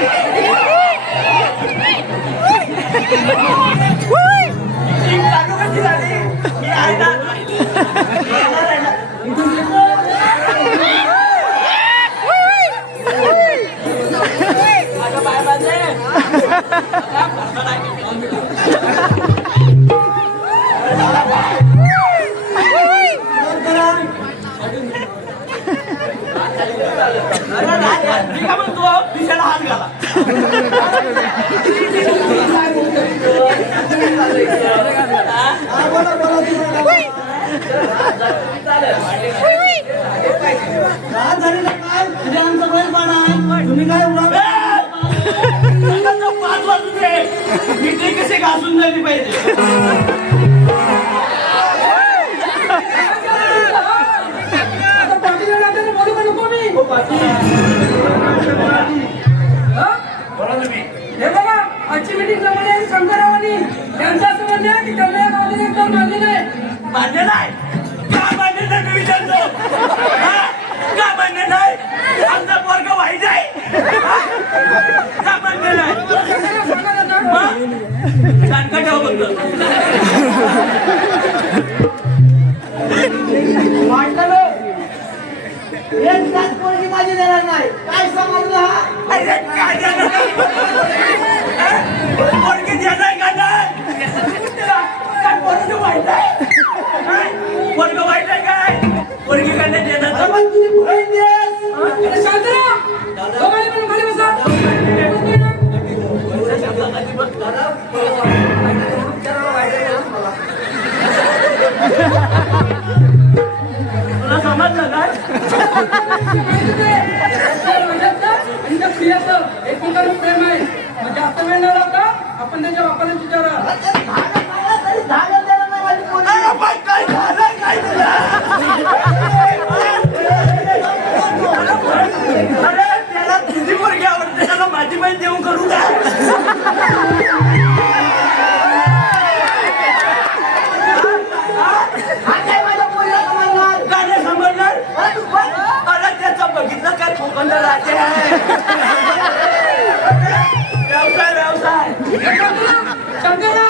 Woo! तुम्ही काय पाच वाजून घासून झाली पाहिजे मान्य नाही. का मान्य नाही विचारतो? का मान्य नाही? आमचा वर्ग वाईट आहे? का मान्य नाही? आणि त्या प्रियाचं प्रेम आहे. म्हणजे जास्त मिळणार न आपण त्याच्या बापाला विचारा. 小哥呢？小哥呢？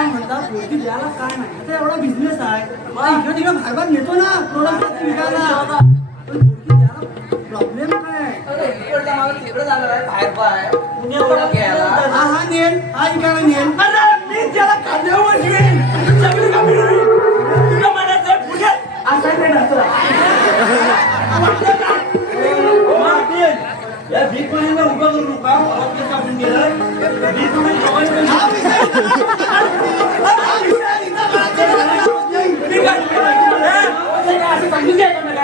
काय म्हणता? पोरगी द्यायला काय नाही. आता एवढा बिझनेस आहे. मला इकडे तिकडे भागभाग नेतो ना. प्रोडक्ट विकायला पण पोरगी द्यायला प्रॉब्लेम काय? आहे? हा हा नेल. हा इकडे नेल. अरे मी त्याला खांद्यावर बसवीन सगळी कमी होईल तुला म्हणायचं पुण्यात असाइनमेंट असं. वाटलं का? या भीक उभा करू नका. ऑफिस कापून गेलं भीक हा विषय.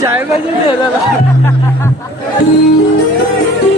चाय पाहिजे